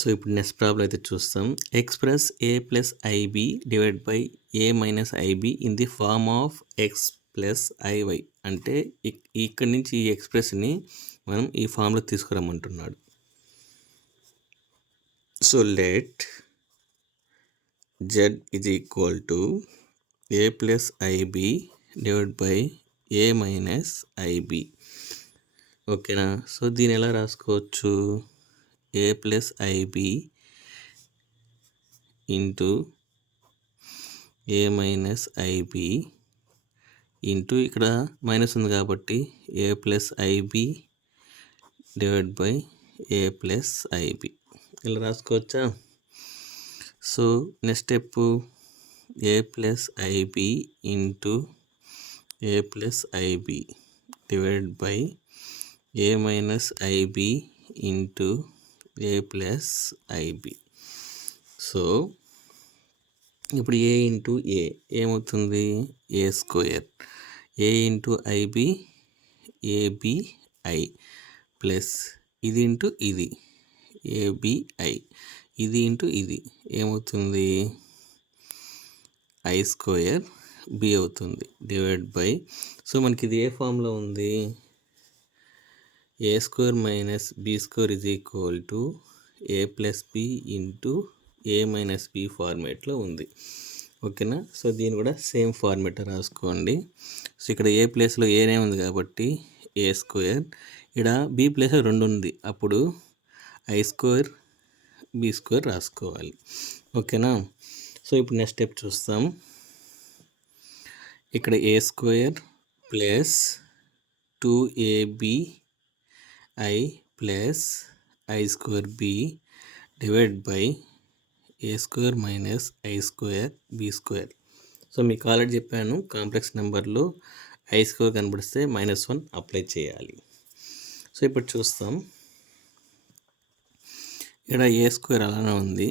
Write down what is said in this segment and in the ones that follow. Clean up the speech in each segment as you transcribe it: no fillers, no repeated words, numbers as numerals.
So ఇప్పుడు next problem అయితే చూస్తాం. Express A plus I B divide by A minus I B in the form of X plus I Y. అంటే ఇక్కడి నుంచి ఈ ఎక్స్ప్రెస్ని మనం ఈ ఫామ్లో తీసుకురమ్మంటున్నాడు. So let Z is equal to A plus I B divide by A minus I B. ఓకేనా? సో దీన్ని ఎలా రాసుకోవచ్చు? A plus I B into A minus I B into ఇక్కడ మైనస్ ఉంది కాబట్టి A plus I B divide by A plus I B. ఇలా రాసుకోవచ్చా? So next step A plus I B into A plus I B divide by A minus I B into A plus I B. So ఇప్పుడు A into A ఏమవుతుంది? A square. A into I B A B I plus ఇది into ఇది A B I, ఇది into ఇది ఏమవుతుంది? I square B అవుతుంది divide by. So మనకి ఇది ఏ ఫామ్లో ఉంది? A square minus B square is equal to A plus B into A minus B ఫార్మేట్లో ఉంది. ఓకేనా? సో దీన్ని కూడా సేమ్ ఫార్మేట్ రాసుకోండి. సో ఇక్కడ ఏ ప్లేస్లో ఏనే ఉంది కాబట్టి ఏ స్క్వేర్, ఇక్కడ బి ప్లేస్లో 2 ఉంది, అప్పుడు ఐ స్క్వేర్ బి స్క్వేర్ రాసుకోవాలి. ఓకేనా? సో ఇప్పుడు నెక్స్ట్ స్టెప్ చూస్తాం. ఇక్కడ A square plus 2ab I plus I square B divide by A square minus I square B square. So మీకు ఆల్రెడీ చెప్పాను, కాంప్లెక్స్ నెంబర్లో ఐ స్క్వేర్ కనబడిస్తే -1 అప్లై చేయాలి. సో ఇప్పుడు చూస్తాం. ఇక్కడ ఏ స్క్వేర్ అలానే ఉంది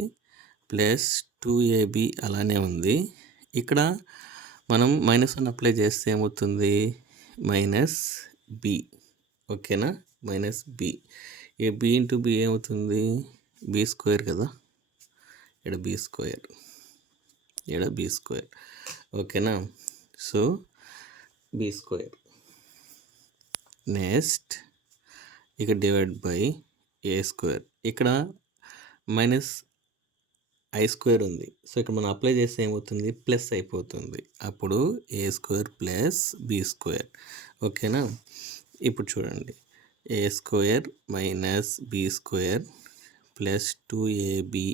ప్లస్ 2ab అలానే ఉంది. ఇక్కడ మనం -1 అప్లై చేస్తే ఏమవుతుంది? -b. ఓకేనా? -b. ఈ b ఇంటూ b ఏమవుతుంది? బి స్క్వేర్ కదా, ఇక్కడ బి స్క్వేర్, ఇక్కడ బి స్క్వేర్. ఓకేనా? సో బి స్క్వేర్ నెక్స్ట్ ఇక్కడ డివైడ్ బై ఏ స్క్వేర్. ఇక్కడ మైనస్ ఐ స్క్వేర్ ఉంది, సో ఇక్కడ మనం అప్లై చేస్తే ఏమవుతుంది? ప్లస్ అయిపోతుంది, అప్పుడు A square plus B square. ఓకేనా? ఇప్పుడు చూడండి, A square minus B square plus 2abi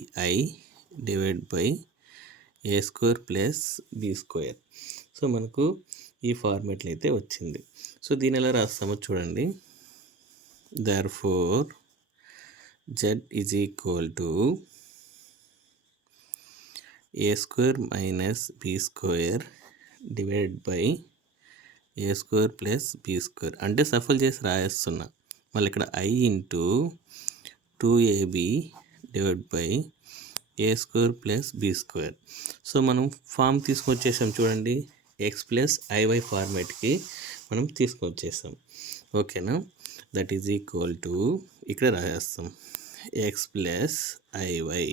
divide by A square plus B square. So మనకు ఈ ఫార్మేట్లో అయితే వచ్చింది. సో దీని ఎలా రాస్తామో చూడండి. Therefore Z is equal to A square minus B square divide by A square plus B square. అంటే సఫల్ చేసి రాయేస్తున్నా. మళ్ళీ ఇక్కడ I into 2ab divide by A square plus B square. So మనం ఫామ్ తీసుకొచ్చేసాం చూడండి, ఎక్స్ ప్లస్ ఐవై ఫార్మేట్కి మనం తీసుకొచ్చేసాం. ఓకేనా? దట్ ఈజ్ ఈక్వల్ టు ఇక్కడ రాసేస్తాం ఎక్స్ ప్లస్ ఐవై.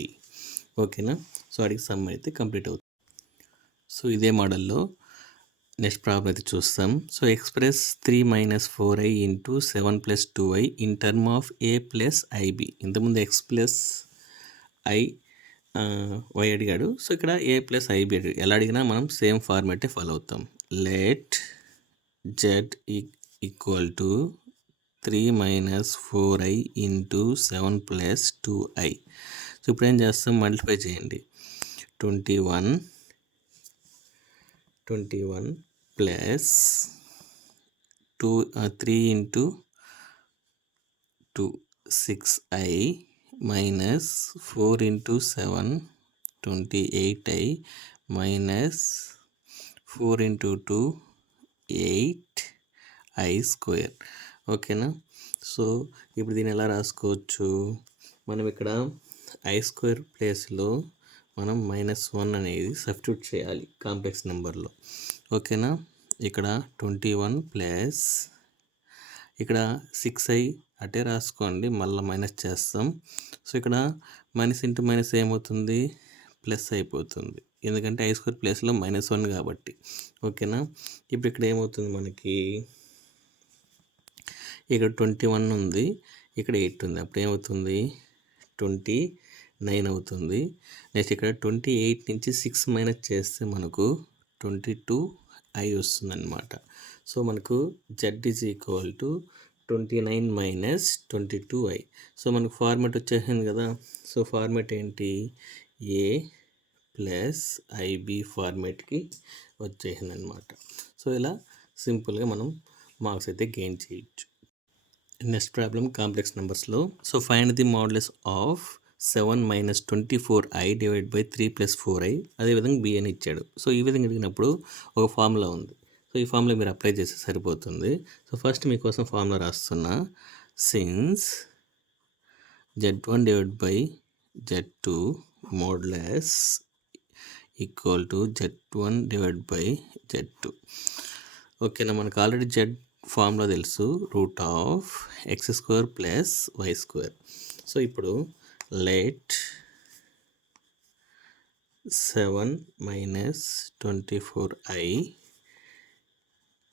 ఓకేనా? సో అడిగి సమ్ అయితే కంప్లీట్ అవుతుంది. సో ఇదే మోడల్లో నెక్స్ట్ ప్రాబ్లం అయితే చూస్తాం. So express 3 - 4i into 7 + 2i in term of A plus IB. ఇంతకుముందు ఎక్స్ ప్లస్ ఐ వై అడిగాడు, సో ఇక్కడ ఏ ప్లస్ ఐబి అడిగాడు. ఎలా అడిగినా మనం సేమ్ ఫార్మాటే ఫాలో అవుతాం. Let Z equal to 3 - 4i into 7 + 2i. So ఇప్పుడు ఏం చేస్తాం? మల్టిప్లై చేయండి. 21 plus 3 into 2 6i minus 4 into 7 28i minus 4 into 2 8i square. ఓకేనా? సో ఇప్పుడు దీన్ని ఎలా రాసుకోవచ్చు? మనం ఇక్కడ ఐ స్క్వేర్ ప్లేస్లో మనం -1 అనేది సబ్స్టిట్యూట్ చేయాలి కాంప్లెక్స్ నెంబర్లో. ఓకేనా? ఇక్కడ 21 ప్లస్ ఇక్కడ 6i అటే రాసుకోండి, మళ్ళీ మైనస్ చేస్తాం. సో ఇక్కడ మైనస్ ఇంటూ మైనస్ ఏమవుతుంది, ప్లస్ అయిపోతుంది, ఎందుకంటే ఐ స్క్వేర్ ప్లేస్లో -1 కాబట్టి. ఓకేనా. ఇప్పుడు ఇక్కడ ఏమవుతుంది మనకి, ఇక్కడ 21 ఉంది, ఇక్కడ 8 ఉంది, అప్పుడు ఏమవుతుంది 29 అవుతుంది. నెక్స్ట్ ఇక్కడ 28 నుంచి 6 మైనస్ చేస్తే మనకు 22i వస్తుంది అనమాట. సో మనకు z is equal to 29 minus 22i. So మనకు ఫార్మాట్ వచ్చేసింది కదా. సో ఫార్మాట్ ఏంటి, ఏ ప్లస్ ఐబి ఫార్మాట్కి వచ్చేసింది అనమాట. సో ఇలా సింపుల్గా మనం మార్క్స్ అయితే గెయిన్ చేయొచ్చు. నెక్స్ట్ ప్రాబ్లం కాంప్లెక్స్ నెంబర్స్లో. So find the modulus of 7 minus 24i divide by 3 plus 4i, అదేవిధంగా b అని ఇచ్చాడు. సో ఈ విధంగా అడిగినప్పుడు ఒక ఫార్ములా ఉంది. సో ఈ ఫార్ములా మీరు అప్లై చేస్తే సరిపోతుంది. సో ఫస్ట్ మీకోసం ఫార్ములా రాస్తున్నా. Since z1 divide by z2 modulus equal to z1 divide by z2. ఓకేనా. మనకు ఆల్రెడీ z ఫార్ములా తెలుసు, √x² ప్లస్ y². సో ఇప్పుడు let 7 minus 24i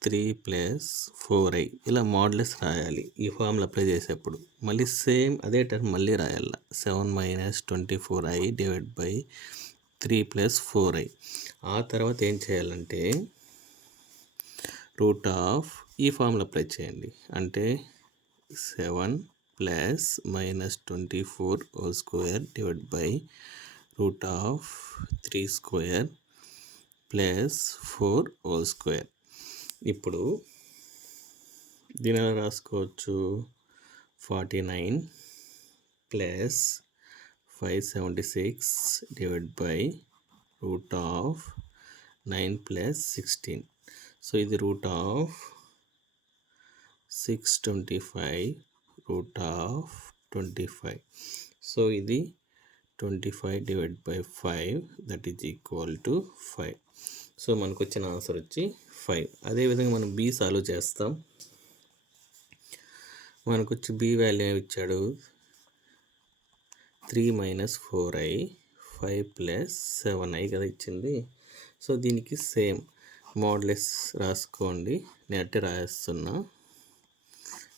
3 plus 4i ఇలా మోడ్యులస్ రాయాలి ఈ ఫార్ములా అప్లై చేసేప్పుడు. మళ్ళీ సేమ్ అదే టర్మ్ మళ్ళీ రాయాల, 7 minus 24i divide by 3 plus 4i. ఆ తర్వాత ఏం చేయాలంటే ఈ ఫార్ములా అప్లై చేయండి. అంటే 7 plus minus 24 whole square divide by √3² plus 4 whole square. ఇప్పుడు దీని ఎలా రాసుకోవచ్చు, 49 plus 576 divide by √9 plus 16. So ఇది √625 సో ఇది 25 divide by 5 that is equal to 5. So మనకు వచ్చిన ఆన్సర్ వచ్చి 5. అదేవిధంగా మనం బి సాల్వ్ చేస్తాం. మనకు వచ్చి బి వాల్యూ ఇచ్చాడు 3 మైనస్ 4i 5 ప్లస్ 7i కదా ఇచ్చింది. సో దీనికి సేమ్ మోడ్యులస్ రాసుకోండి, నేను అట్టే రాస్తున్నా.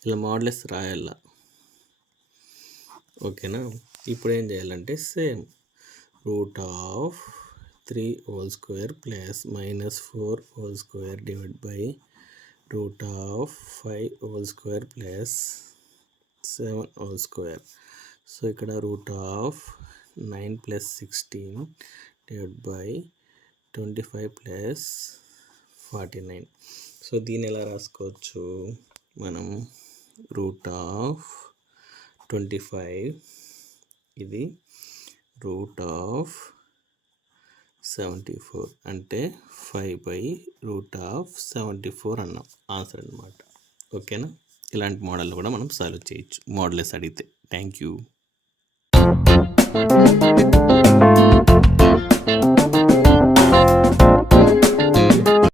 ఇలా మోడ్యులస్ రాయాల. ఓకేనా. ఇప్పుడు ఏం చేయాలంటే same √3 whole square plus minus 4 whole square divide by √5 whole square plus 7 whole square. So ఇక్కడ √9 plus 16 divide by 25 plus 49. So దీన్ని ఎలా రాసుకోవచ్చు మనం, √25 ఇది √74 అంటే 5/√74 అన్నాం ఆన్సర్ అనమాట. ఓకేనా. ఇలాంటి మోడల్ కూడా మనం సాల్వ్ చేయొచ్చు మోడల్స్ అడిగితే. Thank you.